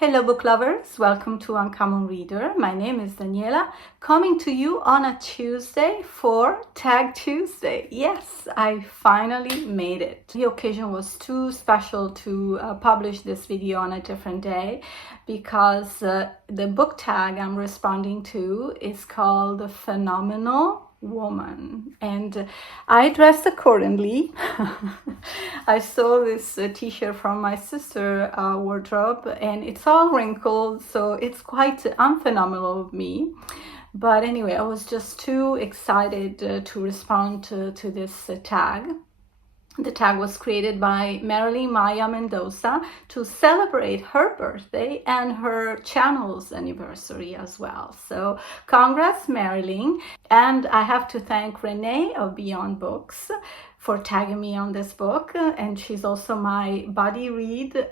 Hello book lovers, welcome to Uncommon Reader. My name is Daniela, coming to you on a Tuesday for Tag Tuesday. Yes, I finally made it. The occasion was too special to publish this video on a different day because the book tag I'm responding to is called Phenomenal Woman, and I dressed accordingly. I saw this t-shirt from my sister wardrobe, and it's all wrinkled, so it's quite unphenomenal of me. But anyway, I was just too excited to respond to this tag. The tag was created by Marilyn Maya Mendoza to celebrate her birthday and her channel's anniversary as well. So congrats, Marilyn. And I have to thank Reney of Beyond Books for tagging me on this book. And she's also my buddy read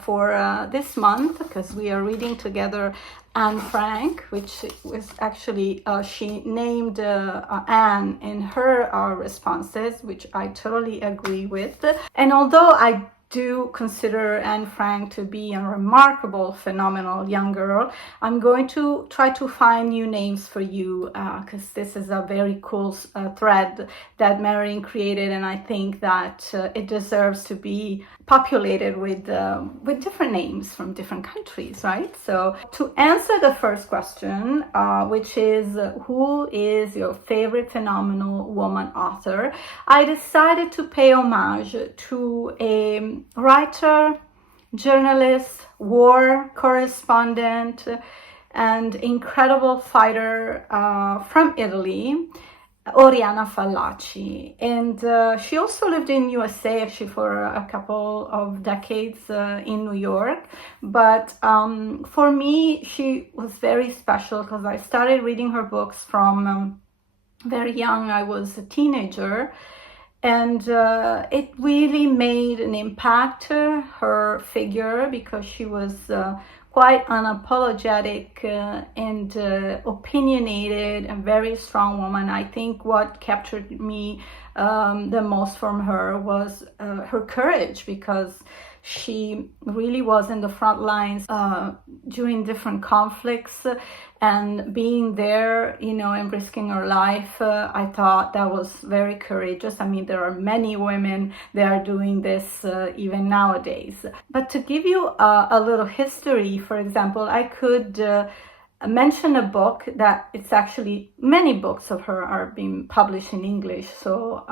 for this month, because we are reading together Anne Frank, which was actually, she named Anne in her responses, which I totally agree with. And although I do consider Anne Frank to be a remarkable, phenomenal young girl, I'm going to try to find new names for you because this is a very cool thread that Marilyn created, and I think that it deserves to be populated with different names from different countries, right? So to answer the first question, which is who is your favorite phenomenal woman author, I decided to pay homage to a writer, journalist, war correspondent, and incredible fighter from Italy, Oriana Fallaci. And she also lived in USA actually for a couple of decades in New York. But for me, she was very special because I started reading her books from very young. I was a teenager. And it really made an impact, her figure, because she was quite unapologetic and opinionated and very strong woman. I think what captured me the most from her was her courage, because she really was in the front lines during different conflicts, and being there, you know, and risking her life. I thought that was very courageous. I mean, there are many women that are doing this even nowadays. But to give you a little history, for example, I could mention a book that it's actually many books of her are being published in English, so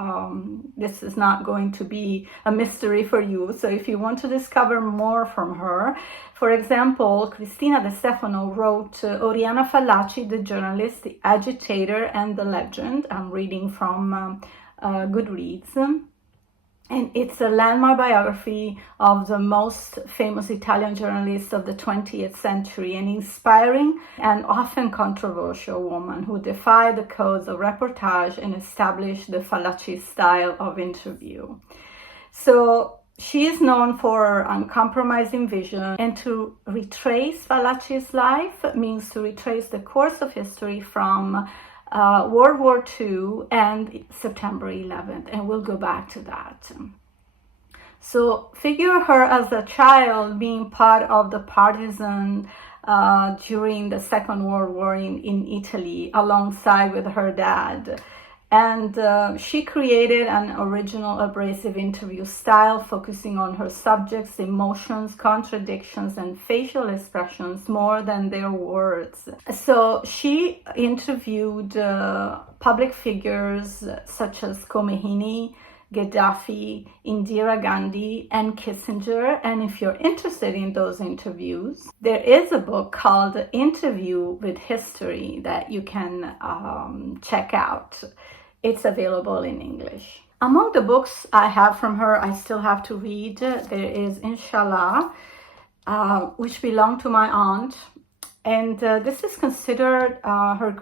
this is not going to be a mystery for you. So if you want to discover more from her, for example, Cristina de Stefano wrote Oriana Fallaci, the journalist, the agitator, and the legend. I'm reading from Goodreads. And it's a landmark biography of the most famous Italian journalist of the 20th century, an inspiring and often controversial woman who defied the codes of reportage and established the Fallaci style of interview. So she is known for her uncompromising vision, and to retrace Fallaci's life means to retrace the course of history from World War II and September 11th, and we'll go back to that. So figure her as a child being part of the partisan during the Second World War in Italy, alongside with her dad. And she created an original abrasive interview style focusing on her subjects' emotions, contradictions, and facial expressions more than their words. So she interviewed public figures such as Khomeini, Gaddafi, Indira Gandhi, and Kissinger. And if you're interested in those interviews, there is a book called Interview with History that you can check out. It's available in English. Among the books I have from her, I still have to read, there is Insciallah, which belonged to my aunt. And this is considered her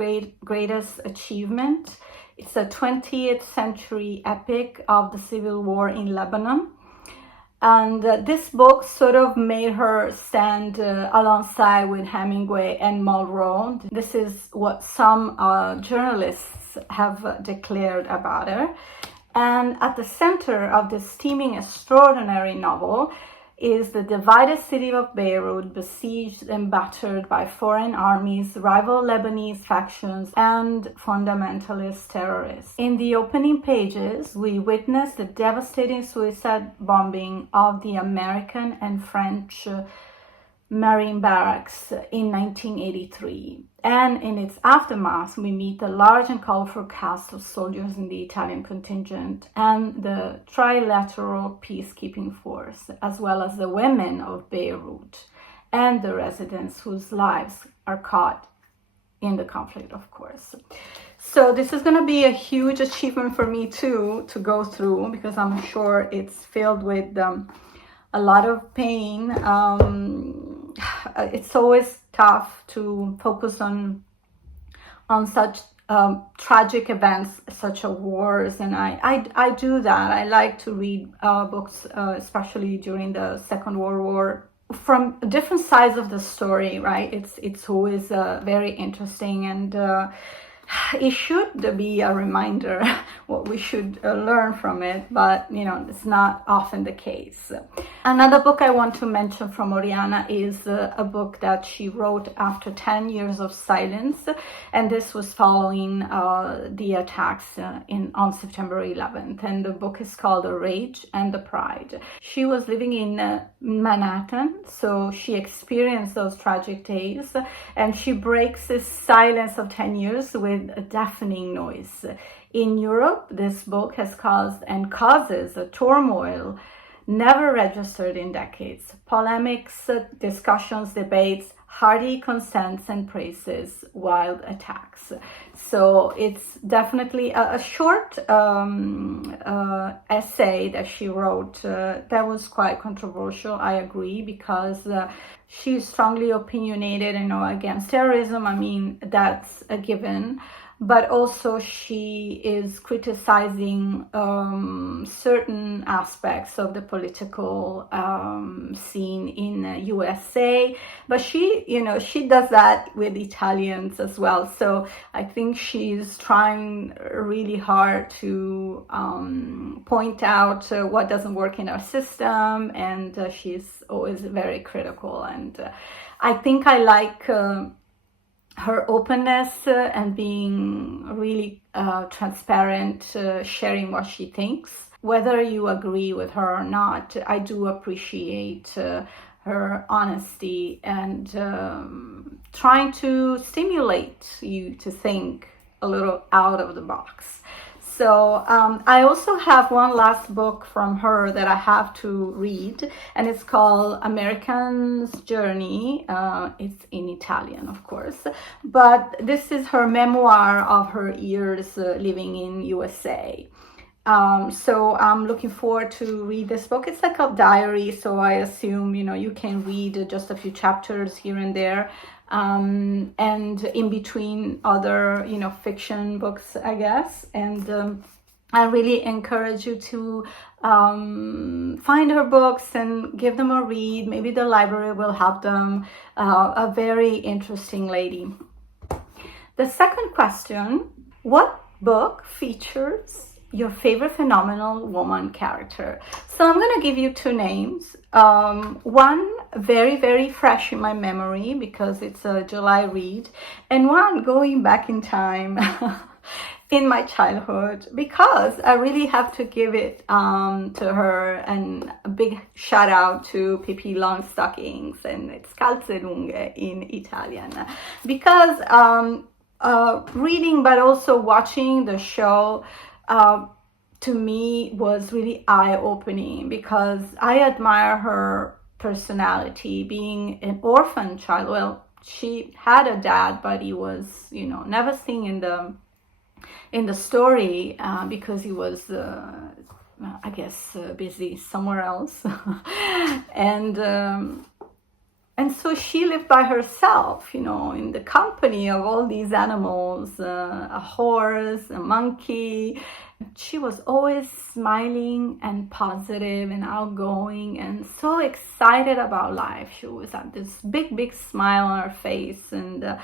greatest achievement. It's a 20th century epic of the civil war in Lebanon. And this book sort of made her stand alongside with Hemingway and Mulrow. This is what some journalists have declared about her. And at the center of this steaming, extraordinary novel, is the divided city of Beirut, besieged and battered by foreign armies, rival Lebanese factions, and fundamentalist terrorists. In the opening pages, we witness the devastating suicide bombing of the American and French Marine barracks in 1983. And in its aftermath, we meet the large and colorful cast of soldiers in the Italian contingent and the trilateral peacekeeping force, as well as the women of Beirut and the residents whose lives are caught in the conflict, of course. So this is going to be a huge achievement for me too, to go through, because I'm sure it's filled with a lot of pain. It's always tough to focus on such tragic events, such as wars, and I do that. I like to read books, especially during the Second World War, from different sides of the story, right? It's always very interesting, and it should be a reminder what we should learn from it, but it's not often the case. Another book I want to mention from Oriana is a book that she wrote after 10 years of silence, and this was following the attacks on September 11th, and the book is called The Rage and the Pride. She was living in Manhattan, so she experienced those tragic days, and she breaks this silence of 10 years with a deafening noise. In Europe, this book has caused and causes a turmoil never registered in decades. Polemics, discussions, debates, hearty consents and praises, wild attacks. So it's definitely a short essay that she wrote that was quite controversial, I agree, because she's strongly opinionated, against terrorism. I mean, that's a given. But also she is criticizing certain aspects of the political scene in USA. But she does that with Italians as well. So I think she's trying really hard to point out what doesn't work in our system, and she's always very critical. And I think I like her openness and being really transparent, sharing what she thinks. Whether you agree with her or not, I do appreciate her honesty and trying to stimulate you to think a little out of the box. So I also have one last book from her that I have to read, and it's called American's Journey. It's in Italian, of course, but this is her memoir of her years living in USA. So I'm looking forward to read this book. It's like a diary, so I assume, you can read just a few chapters here and there. And in between other, fiction books, I guess. And I really encourage you to find her books and give them a read. Maybe the library will help them. A very interesting lady. The second question: what book features your favorite phenomenal woman character? So I'm going to give you two names. One very, very fresh in my memory because it's a July read, and one going back in time in my childhood, because I really have to give it to her, and a big shout out to Pippi Longstockings, and it's Calze Lunghe in Italian, because reading but also watching the show to me was really eye-opening, because I admire her personality, being an orphan child. Well, she had a dad, but he was, never seen in the story because he was, I guess, busy somewhere else, and so she lived by herself, in the company of all these animals, a horse, a monkey. She was always smiling and positive and outgoing and so excited about life. She always had this big, big smile on her face. And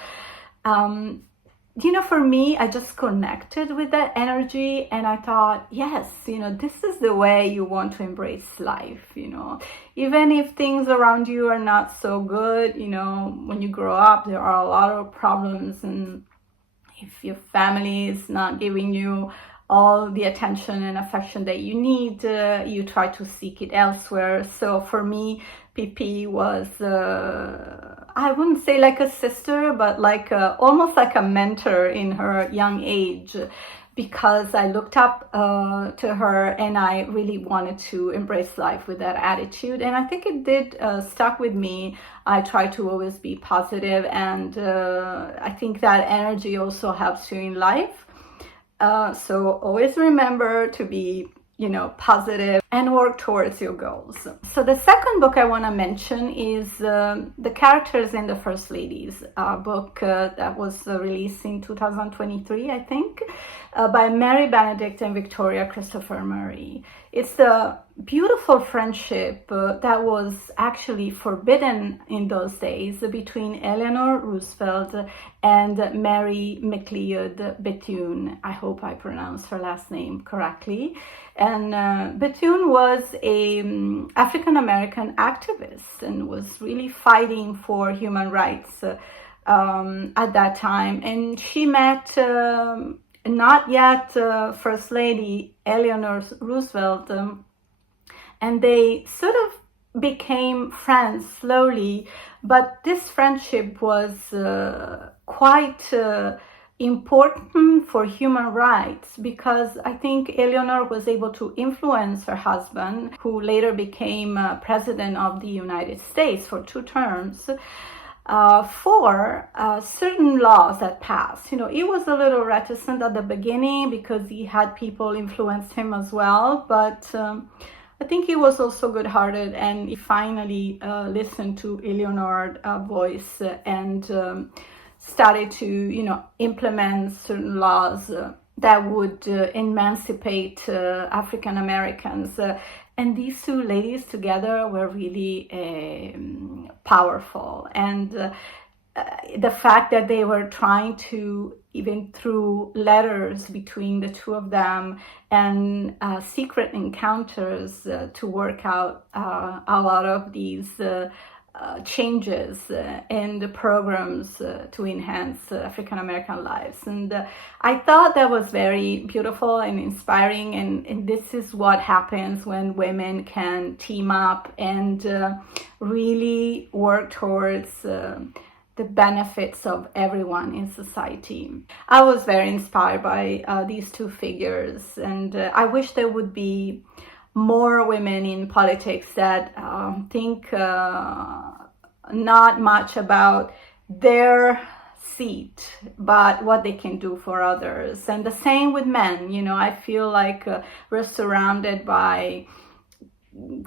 for me, I just connected with that energy, and I thought, yes, this is the way you want to embrace life, even if things around you are not so good, when you grow up, there are a lot of problems, and if your family is not giving you all the attention and affection that you need, you try to seek it elsewhere. So for me, PP was, I wouldn't say like a sister, but almost like a mentor in her young age, because I looked up to her, and I really wanted to embrace life with that attitude. And I think it did stuck with me. I try to always be positive, and I think that energy also helps you in life. So always remember to be, positive and work towards your goals. So the second book I want to mention is The Characters in the First Ladies, a book that was released in 2023, I think, by Mary Benedict and Victoria Christopher Murray. It's a beautiful friendship that was actually forbidden in those days between Eleanor Roosevelt and Mary McLeod Bethune. I hope I pronounced her last name correctly. And Bethune was a African-American activist and was really fighting for human rights at that time. And she met not yet First Lady Eleanor Roosevelt, and they sort of became friends slowly. But this friendship was quite important for human rights, because I think Eleanor was able to influence her husband, who later became president of the United States for 2 terms, for certain laws that passed. He was a little reticent at the beginning because he had people influence him as well, but I think he was also good-hearted, and he finally listened to Eleanor's voice and started to, implement certain laws that would emancipate African Americans. And these 2 ladies together were really powerful. And the fact that they were trying to, even through letters between the 2 of them and secret encounters, to work out a lot of these changes in the programs to enhance African American lives. And I thought that was very beautiful and inspiring, and this is what happens when women can team up and really work towards the benefits of everyone in society. I was very inspired by these 2 figures, and I wish there would be more women in politics that think not much about their seat, but what they can do for others. And the same with men. I feel like we're surrounded by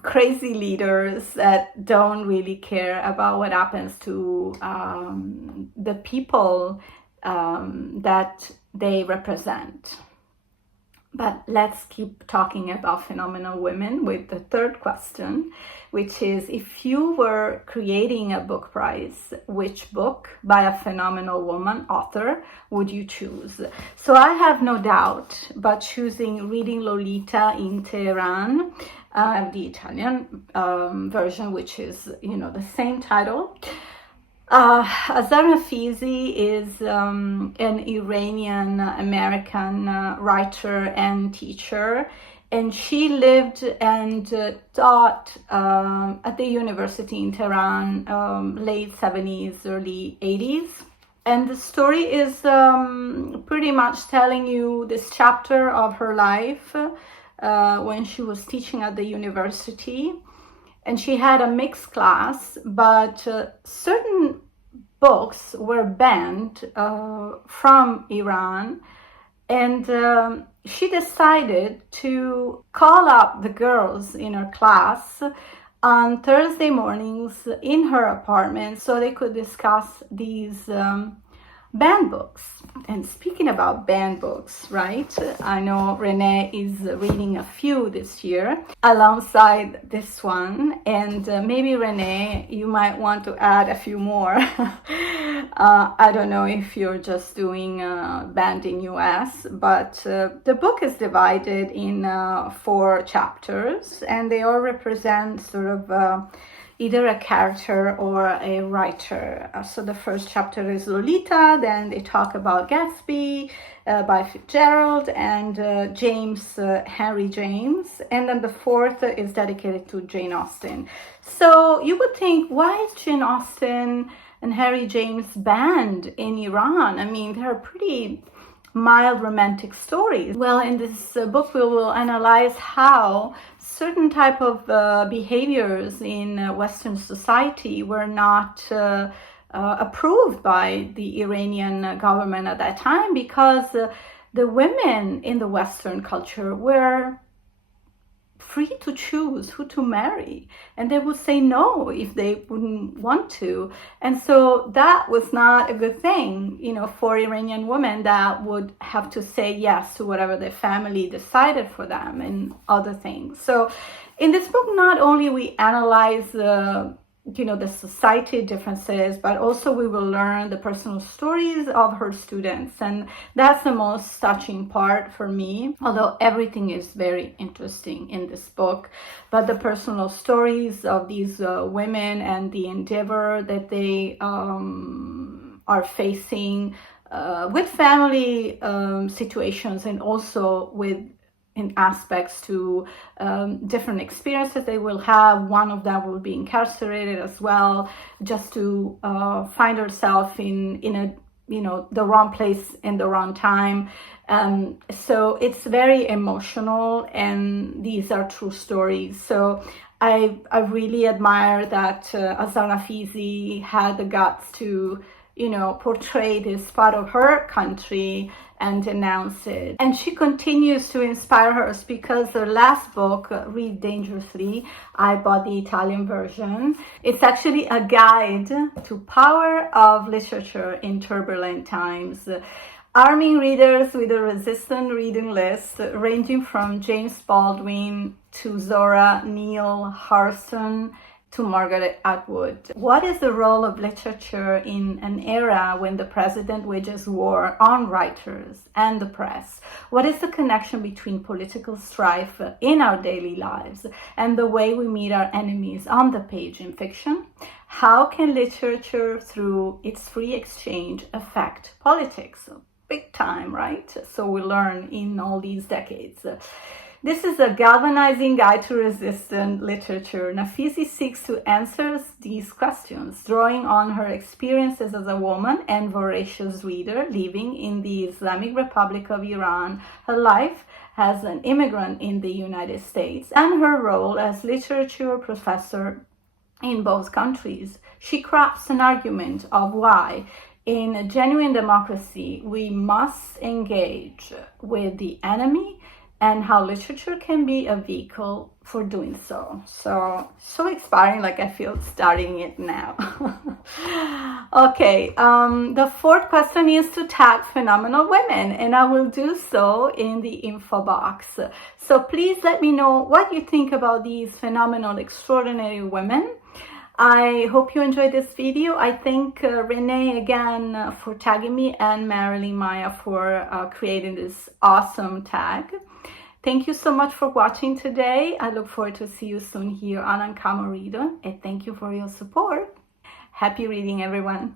crazy leaders that don't really care about what happens to the people that they represent. But let's keep talking about phenomenal women with the third question, which is, if you were creating a book prize, which book by a phenomenal woman author would you choose? So I have no doubt about choosing Reading Lolita in Tehran, the Italian version, which is, the same title. Azar Nafizi is an Iranian American writer and teacher, and she lived and taught at the university in Tehran, late 70s, early 80s. And the story is pretty much telling you this chapter of her life when she was teaching at the university. And she had a mixed class, but certain books were banned from Iran. And she decided to call up the girls in her class on Thursday mornings in her apartment so they could discuss these banned books. And speaking about banned books, right? I know Reney is reading a few this year alongside this one, and maybe Reney, you might want to add a few more. I don't know if you're just doing banned in US, but the book is divided in 4 chapters, and they all represent sort of either a character or a writer. So the first chapter is Lolita, then they talk about Gatsby by Fitzgerald and James, Henry James, and then the fourth is dedicated to Jane Austen. So you would think, why is Jane Austen and Henry James banned in Iran? I mean, they're pretty mild romantic stories. Well, in this book we will analyze how certain type of behaviors in Western society were not approved by the Iranian government at that time, because the women in the Western culture were free to choose who to marry, and they would say no if they wouldn't want to. And so that was not a good thing, you know, for Iranian women that would have to say yes to whatever their family decided for them and other things. So in this book, not only we analyze the society differences, but also we will learn the personal stories of her students, and that's the most touching part for me, although everything is very interesting in this book. But the personal stories of these women and the endeavor that they are facing with family situations, and also with in aspects to different experiences they will have. One of them will be incarcerated as well, just to find herself in a the wrong place in the wrong time. So it's very emotional, and these are true stories. So I really admire that Azar Nafizi had the guts to portray this part of her country and denounce it. And she continues to inspire us, because her last book, Read Dangerously, I bought the Italian version. It's actually a guide to power of literature in turbulent times, arming readers with a resistant reading list ranging from James Baldwin to Zora Neale Hurston to Margaret Atwood. What is the role of literature in an era when the president wages war on writers and the press? What is the connection between political strife in our daily lives and the way we meet our enemies on the page in fiction? How can literature, through its free exchange, affect politics? Big time, right? So we learn in all these decades. This is a galvanizing guide to resistant literature. Nafizi seeks to answer these questions, drawing on her experiences as a woman and voracious reader living in the Islamic Republic of Iran, her life as an immigrant in the United States, and her role as literature professor in both countries. She crafts an argument of why, in a genuine democracy, we must engage with the enemy, and how literature can be a vehicle for doing so. So inspiring, like I feel starting it now. Okay, the fourth question is to tag phenomenal women, and I will do so in the info box. So please let me know what you think about these phenomenal, extraordinary women. I hope you enjoyed this video. I thank Reney again for tagging me, and Marilyn Maya for creating this awesome tag. Thank you so much for watching today. I look forward to see you soon here on Uncommon Reader, and thank you for your support. Happy reading, everyone.